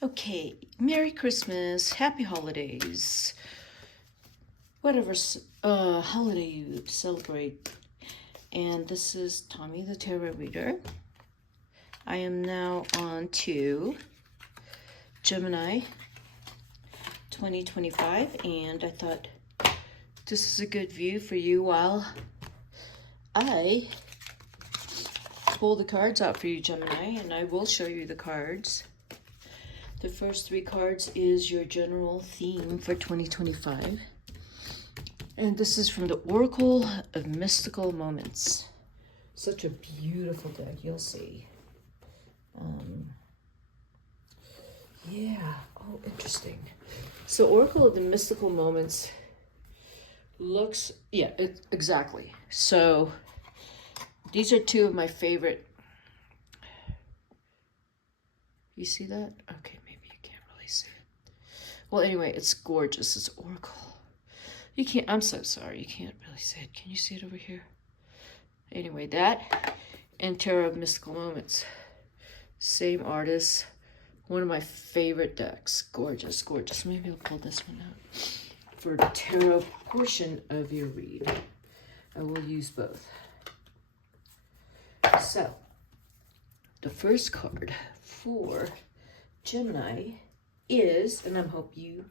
Okay, Merry Christmas, Happy Holidays, whatever holiday you celebrate. And this is Tommy the Tarot Reader. I am now on to Gemini 2025, and I thought this is a good view for you while I pull the cards out for you, Gemini, and I will show you the cards. The first three cards is your general theme for 2025. And this is from the Oracle of Mystical Moments. Such a beautiful deck, you'll see. Yeah, oh, interesting. So Oracle of the Mystical Moments looks, yeah, exactly. So these are two of my favorite. You see that? Okay, maybe you can't really see it. Well, anyway, it's gorgeous. It's Oracle. You can't, I'm so sorry, you can't really see it. Can you see it over here? Anyway, that and Tarot of Mystical Moments. Same artist. One of my favorite decks. Gorgeous, gorgeous. Maybe I'll pull this one out for the tarot portion of your read. I will use both. So, the first card for Gemini is, and I hope you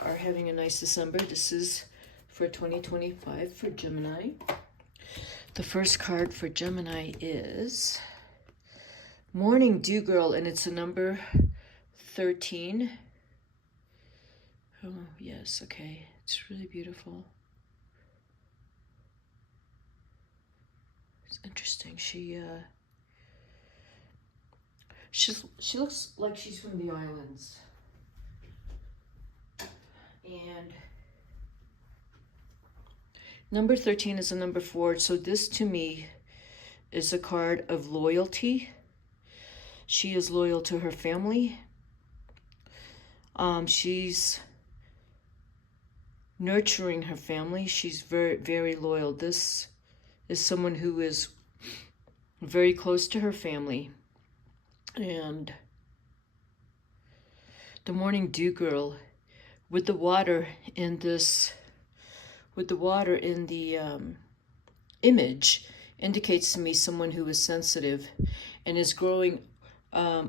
are having a nice December. This is for 2025 for Gemini. The first card for Gemini is Morning Dew Girl, and it's a number 13. Oh, yes, okay. It's really beautiful. It's interesting. She looks like she's from the islands. And number 13 is a number 4. So this to me is a card of loyalty. She is loyal to her family. She's nurturing her family. She's very, very loyal. This is someone who is very close to her family. And the Morning Dew Girl, with the water in this, with the water in the image, indicates to me someone who is sensitive and is growing a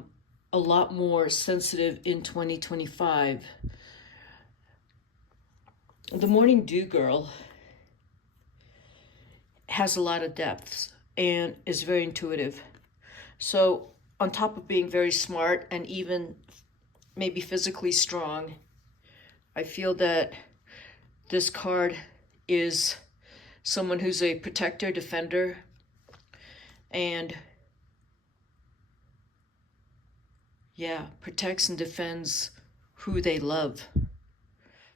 lot more sensitive in 2025. The Morning Dew Girl has a lot of depths and is very intuitive. So on top of being very smart and even maybe physically strong, I feel that this card is someone who's a protector, defender, and yeah, protects and defends who they love.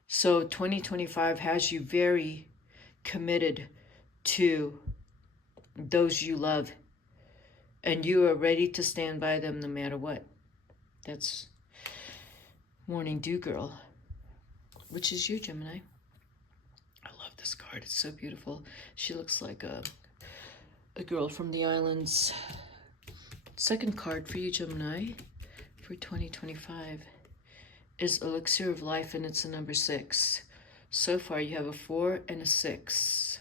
So 2025 has you very committed to those you love, and you are ready to stand by them no matter what. That's Morning Dew Girl, which is you, Gemini. I love this card. It's so beautiful. She looks like a girl from the islands. Second card for you, Gemini, for 2025 is Elixir of Life, and it's a number 6. So far, you have a 4 and a 6.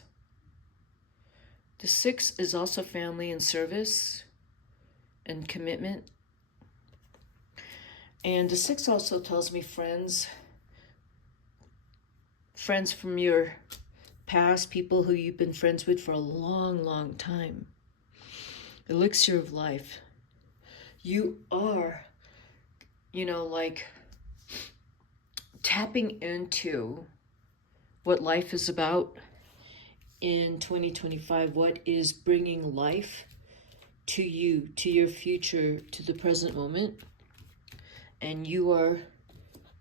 The 6 is also family and service and commitment. And the 6 also tells me friends from your past, people who you've been friends with for a long, long time. Elixir of Life. You are, like tapping into what life is about in 2025, what is bringing life to you, to your future, to the present moment. And you are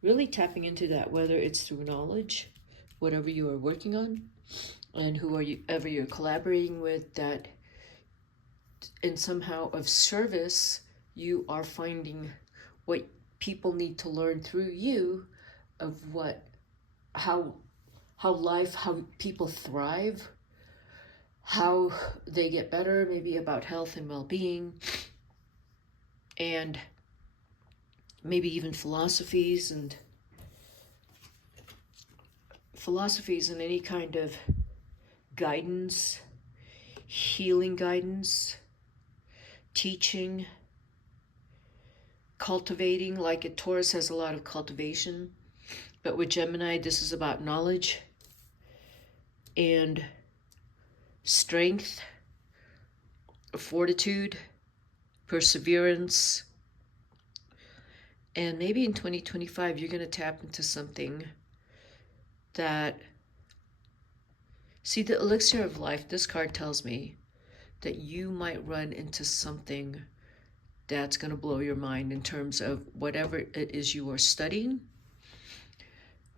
really tapping into that, whether it's through knowledge, whatever you are working on, and whoever you're collaborating with, that in somehow of service, you are finding what people need to learn through you of how people thrive, how they get better, maybe about health and well-being. And maybe even philosophies and any kind of guidance, healing guidance, teaching, cultivating. Like a Taurus has a lot of cultivation, but with Gemini, this is about knowledge and strength, fortitude, perseverance. And maybe in 2025, you're going to tap into something that, see, the elixir of life, this card tells me that you might run into something that's going to blow your mind in terms of whatever it is you are studying,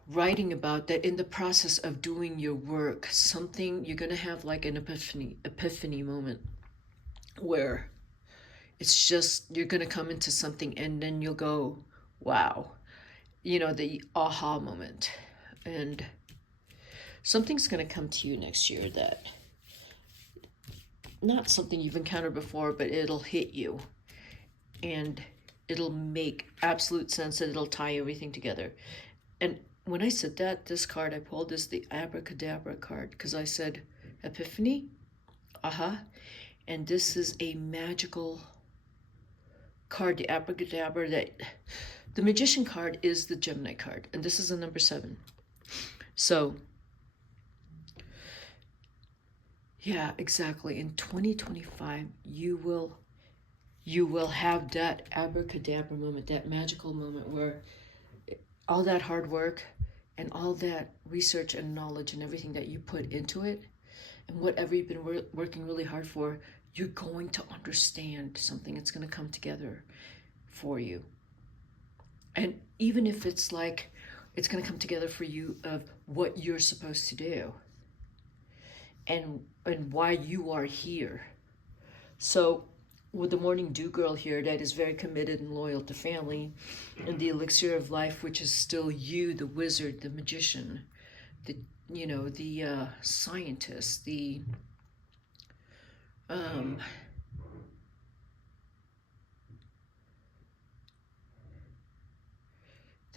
writing about, that in the process of doing your work, something, you're going to have like an epiphany moment where it's just, you're going to come into something and then you'll go, wow, you know, the aha moment. And something's going to come to you next year that, not something you've encountered before, but it'll hit you and it'll make absolute sense and it'll tie everything together. And when I said that, this card I pulled is the Abracadabra card, because I said epiphany, aha, and this is a magical card, the Abracadabra. That the Magician card is the Gemini card, and this is a number 7. So yeah, exactly. In 2025, you will have that abracadabra moment, that magical moment where all that hard work and all that research and knowledge and everything that you put into it, and whatever you've been working really hard for, you're going to understand something. It's going to come together for you. And even if it's like, it's going to come together for you of what you're supposed to do and why you are here. So with the Morning Dew Girl here, that is very committed and loyal to family, and the Elixir of Life, which is still you, the wizard, the magician, the, you know, the scientist, the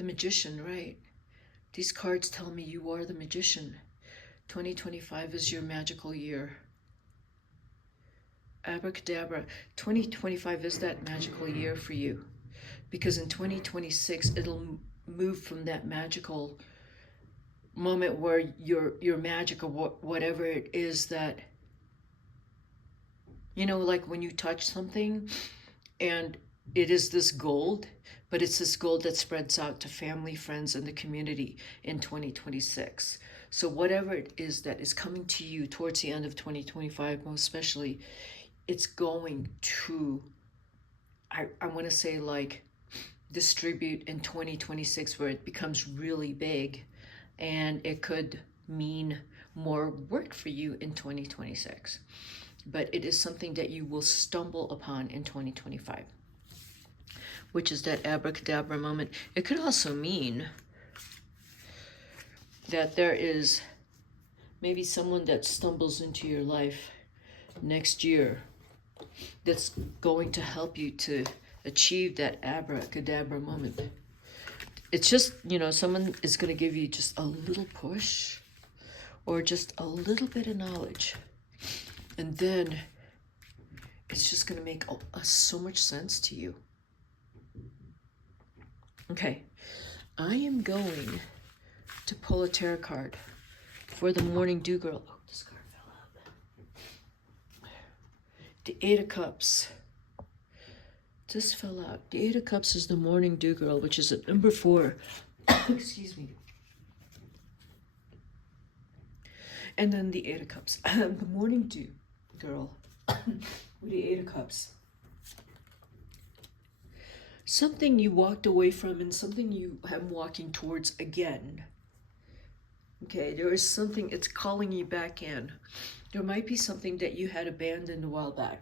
magician, right? These cards tell me you are the magician. 2025 is your magical year. Abracadabra. 2025 is that magical year for you, because in 2026 it'll move from that magical moment where your magic, or whatever it is that, you know, like when you touch something and it is this gold, but it's this gold that spreads out to family, friends, and the community in 2026. So whatever it is that is coming to you towards the end of 2025, most especially, it's going to, I want to say, like, distribute in 2026, where it becomes really big, and it could mean more work for you in 2026. But it is something that you will stumble upon in 2025, which is that abracadabra moment. It could also mean that there is maybe someone that stumbles into your life next year that's going to help you to achieve that abracadabra moment. It's just, you know, someone is going to give you just a little push or just a little bit of knowledge, and then it's just going to make so much sense to you. Okay, I am going to pull a tarot card for the Morning Dew Girl. Oh, this card fell out. The 8 of Cups. This fell out. The 8 of Cups is the Morning Dew Girl, which is at number 4. Excuse me. And then the 8 of Cups. The Morning Dew Girl with the 8 of Cups. Something you walked away from and something you am walking towards again. Okay, there is something, it's calling you back in. There might be something that you had abandoned a while back,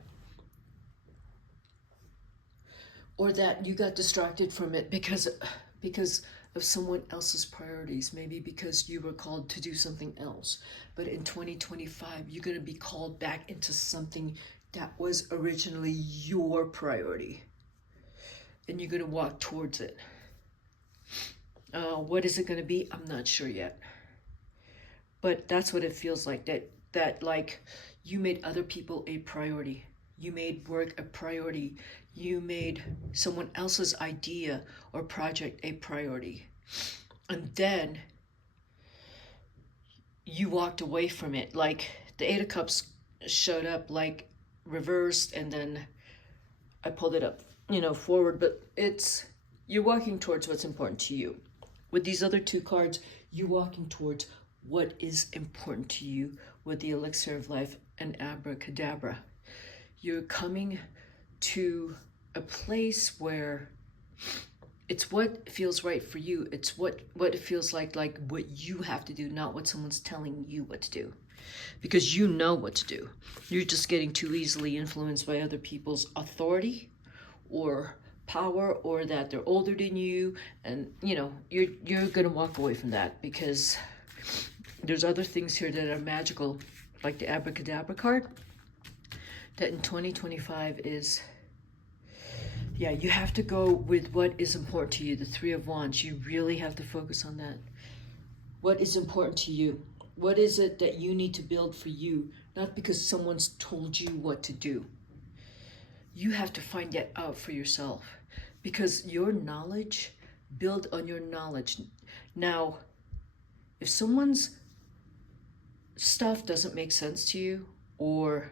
or that you got distracted from it because of someone else's priorities, maybe because you were called to do something else. But in 2025, you're going to be called back into something that was originally your priority. and you're going to walk towards it. What is it going to be? I'm not sure yet. But that's what it feels like, that like you made other people a priority. You made work a priority. You made someone else's idea or project a priority. And then you walked away from it. Like the Eight of Cups showed up like reversed, and then I pulled it up, forward. But you're walking towards what's important to you. With these other two cards, you're walking towards what is important to you with the Elixir of Life and Abracadabra. You're coming to a place where it's what feels right for you. It's what it feels like what you have to do, not what someone's telling you what to do. Because you know what to do. You're just getting too easily influenced by other people's authority or power, or that they're older than you, and you're gonna walk away from that, because there's other things here that are magical, like the Abracadabra card, that in 2025 is, you have to go with what is important to you. The Three of Wands, you really have to focus on that. What is important to you? What is it that you need to build for you? Not because someone's told you what to do. You have to find that out for yourself, because your knowledge, build on your knowledge. Now, if someone's stuff doesn't make sense to you, or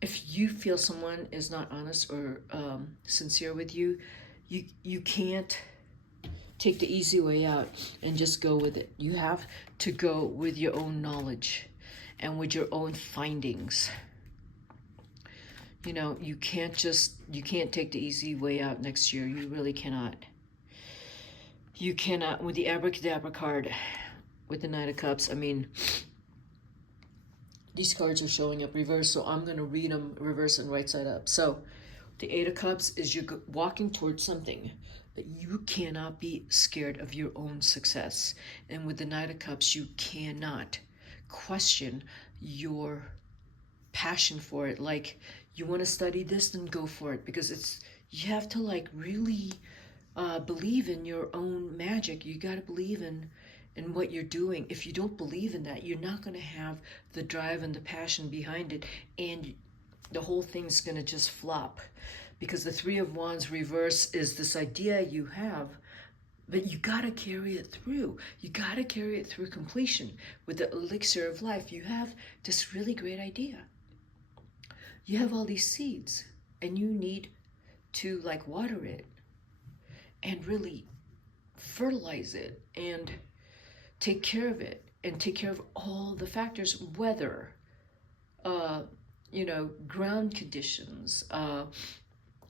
if you feel someone is not honest or sincere with you, you can't take the easy way out and just go with it. You have to go with your own knowledge and with your own findings. You can't take the easy way out next year. You really cannot. You cannot. With the Abracadabra card, with the Knight of Cups, these cards are showing up reverse, so I'm going to read them reverse and right side up. So the Eight of Cups is you're walking towards something, but you cannot be scared of your own success. And with the Knight of Cups, you cannot question your passion for it. Like, you want to study this, then go for it, because you have to really believe in your own magic. You got to believe in what you're doing. If you don't believe in that, you're not going to have the drive and the passion behind it, and the whole thing's going to just flop. Because the Three of Wands reverse is this idea you have, but you got to carry it through. You got to carry it through completion. With the Elixir of Life, you have this really great idea. You have all these seeds, and you need to water it and really fertilize it and take care of it, and take care of all the factors, weather, ground conditions,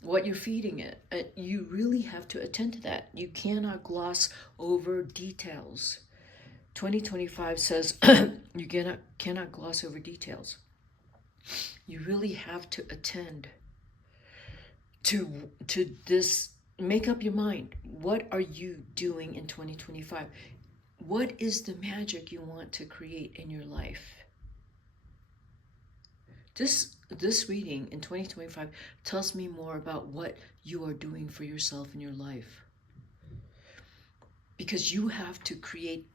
what you're feeding it. You really have to attend to that. You cannot gloss over details. 2025 says you cannot gloss over details. You really have to attend to this. Make up your mind. What are you doing in 2025? What is the magic you want to create in your life? This reading in 2025 tells me more about what you are doing for yourself in your life. Because you have to create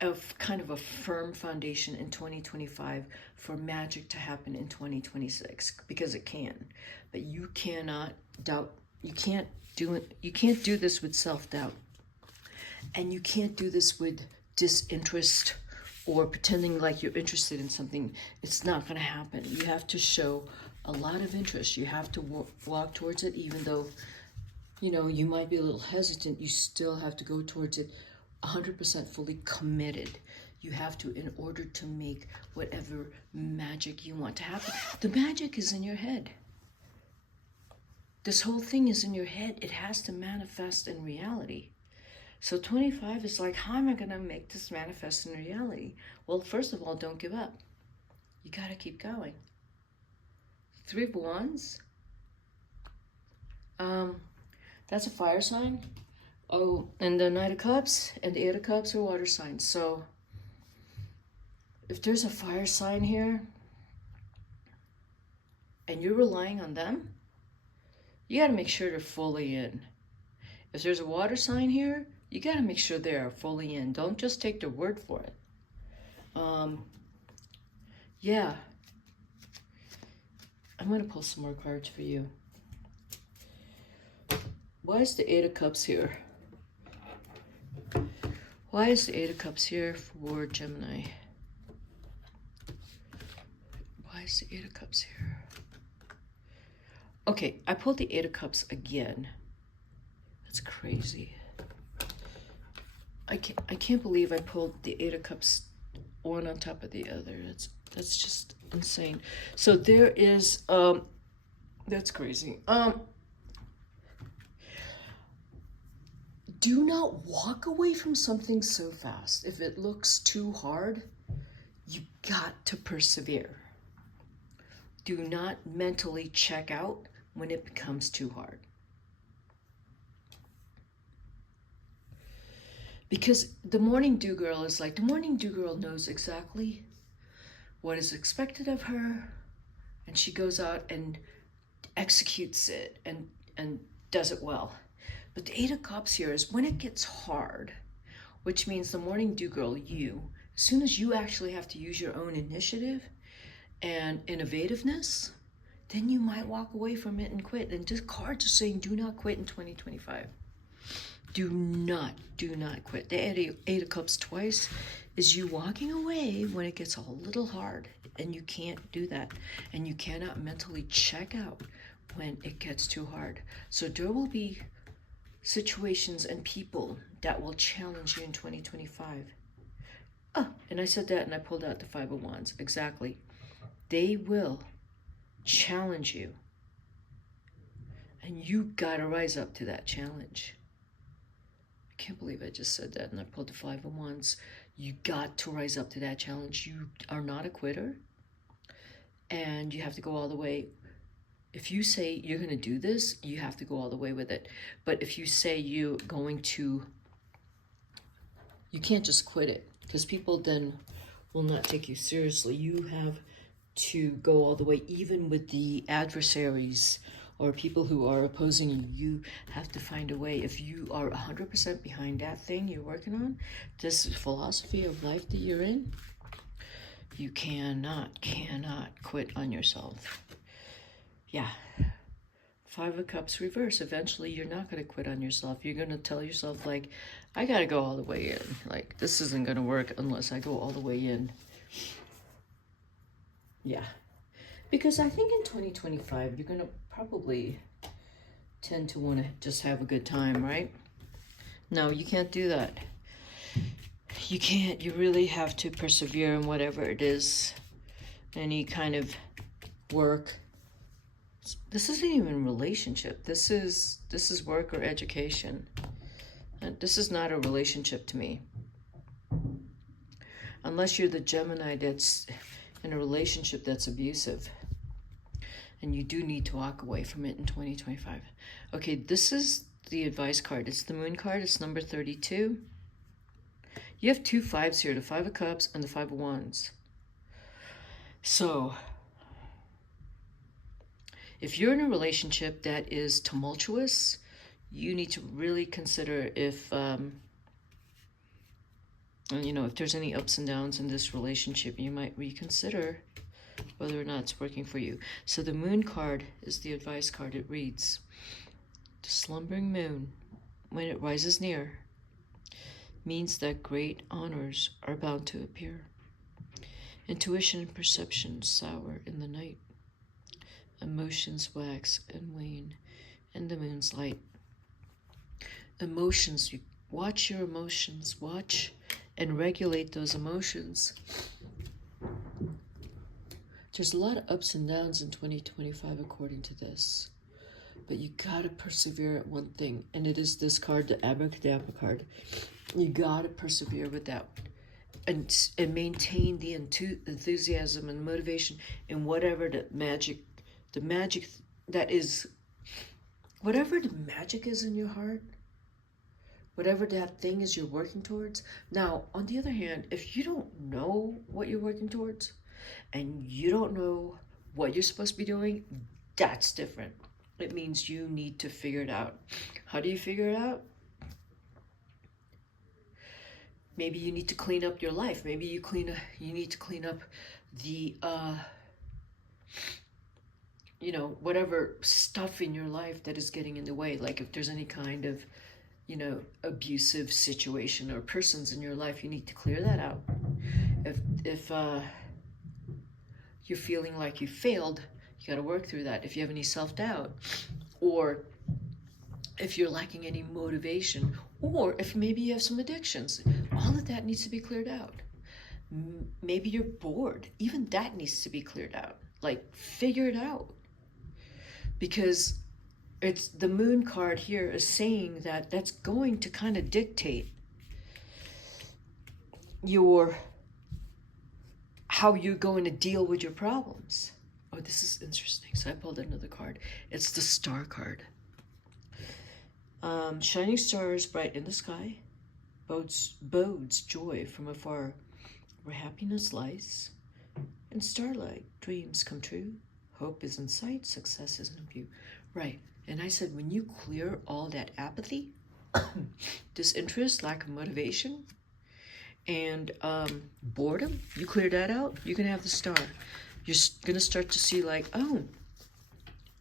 a kind of a firm foundation in 2025 for magic to happen in 2026, because it can. But you cannot doubt. You can't do it. You can't do this with self-doubt. And you can't do this with disinterest or pretending like you're interested in something. It's not going to happen. You have to show a lot of interest. You have to walk towards it, even though, you might be a little hesitant. You still have to go towards it 100% fully committed. You have to, in order to make whatever magic you want to happen. The magic is in your head. This whole thing is in your head. It has to manifest in reality. So 25 is how am I going to make this manifest in reality? Well, first of all, don't give up. You got to keep going. Three of Wands. That's a fire sign. Oh, and the Knight of Cups and the Eight of Cups are water signs. So if there's a fire sign here, and you're relying on them, you got to make sure they're fully in. If there's a water sign here, you got to make sure they are fully in. Don't just take their word for it. Yeah. I'm going to pull some more cards for you. Why is the Eight of Cups here? Why is the Eight of Cups here for Gemini? Why is the Eight of Cups here? Okay, I pulled the Eight of Cups again. That's crazy. I can't believe I pulled the Eight of Cups one on top of the other. That's just insane. So there is that's crazy. Do not walk away from something so fast. If it looks too hard, you got to persevere. Do not mentally check out when it becomes too hard. Because the morning dew girl is like, the morning dew girl knows exactly what is expected of her, and she goes out and executes it and does it well. But the Eight of Cups here is when it gets hard, which means the morning dew girl, you, as soon as you actually have to use your own initiative and innovativeness, then you might walk away from it and quit. And just cards are saying do not quit in 2025. Do not quit. The Eight of Cups twice is you walking away when it gets a little hard, and you can't do that. And you cannot mentally check out when it gets too hard. So there will be situations and people that will challenge you in 2025. Oh, and I said that and I pulled out the Five of Wands. Exactly. They will challenge you. And you gotta rise up to that challenge. I can't believe I just said that and I pulled the Five of Wands. You got to rise up to that challenge. You are not a quitter. And you have to go all the way. If you say you're going to do this, you have to go all the way with it. But if you say you're going to, you can't just quit it, because people then will not take you seriously. You have to go all the way, even with the adversaries or people who are opposing you. You have to find a way. If you are 100% behind that thing you're working on, this philosophy of life that you're in, you cannot quit on yourself. Yeah. Five of Cups reverse. Eventually, you're not going to quit on yourself. You're going to tell yourself, like, I got to go all the way in. Like, this isn't going to work unless I go all the way in. Yeah. Because I think in 2025, you're going to probably tend to want to just have a good time, right? No, you can't do that. You can't. You really have to persevere in whatever it is. Any kind of work. This isn't even a relationship. This is work or education. And this is not a relationship to me. Unless you're the Gemini that's in a relationship that's abusive. And you do need to walk away from it in 2025. Okay, this is the advice card. It's the Moon card. It's number 32. You have two fives here, the Five of Cups and the Five of Wands. So, if you're in a relationship that is tumultuous, you need to really consider if, if there's any ups and downs in this relationship, you might reconsider whether or not it's working for you. So the Moon card is the advice card. It reads, the slumbering moon, when it rises near, means that great honors are bound to appear. Intuition and perception sour in the night. Emotions wax and wane in the moon's light. Emotions, you watch your emotions, watch and regulate those emotions. There's a lot of ups and downs in 2025 according to this, but you gotta persevere at one thing, and it is this card, the Abracadabra card. You gotta persevere with that and maintain the enthusiasm and motivation in whatever the magic that is, whatever the magic is in your heart, whatever that thing is you're working towards. Now, on the other hand, if you don't know what you're working towards and you don't know what you're supposed to be doing, that's different. It means you need to figure it out. How do you figure it out? Maybe you need to clean up your life. Maybe you need to clean up the you know, whatever stuff in your life that is getting in the way. Like if there's any kind of, you know, abusive situation or persons in your life, you need to clear that out. If you're feeling like you failed, you got to work through that. If you have any self-doubt, or if you're lacking any motivation, or if maybe you have some addictions, all of that needs to be cleared out. Maybe you're bored. Even that needs to be cleared out. Like, figure it out. Because it's the moon card here is saying that that's going to kind of dictate how you're going to deal with your problems. Oh, this is interesting. So I pulled another card. It's the star card. Shining stars bright in the sky bodes joy from afar, where happiness lies. In starlight, dreams come true. Hope is in sight, success is in view. Right. And I said, when you clear all that apathy, disinterest, lack of motivation, and boredom, you clear that out, you're going to have the star. You're going to start to see like, oh,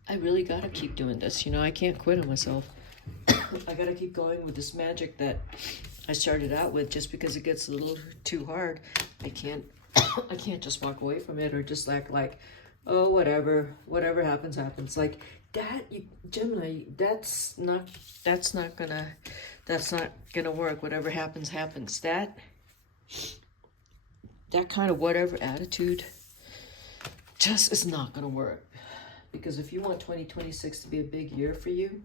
I really got to keep doing this. You know, I can't quit on myself. I got to keep going with this magic that I started out with. Just because it gets a little too hard, I can't just walk away from it or just act like, oh, whatever happens, happens. Like that, Gemini, that's not gonna work. Whatever happens, happens. That kind of whatever attitude just is not gonna work. Because if you want 2026 to be a big year for you,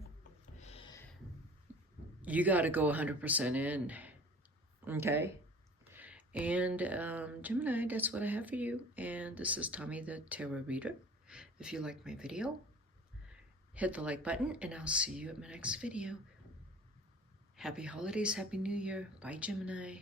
you got to go 100% in, okay? And Gemini, that's what I have for you. And this is Tommy the Tarot Reader. If you liked my video, hit the like button, and I'll see you in my next video. Happy holidays, Happy New Year. Bye, Gemini.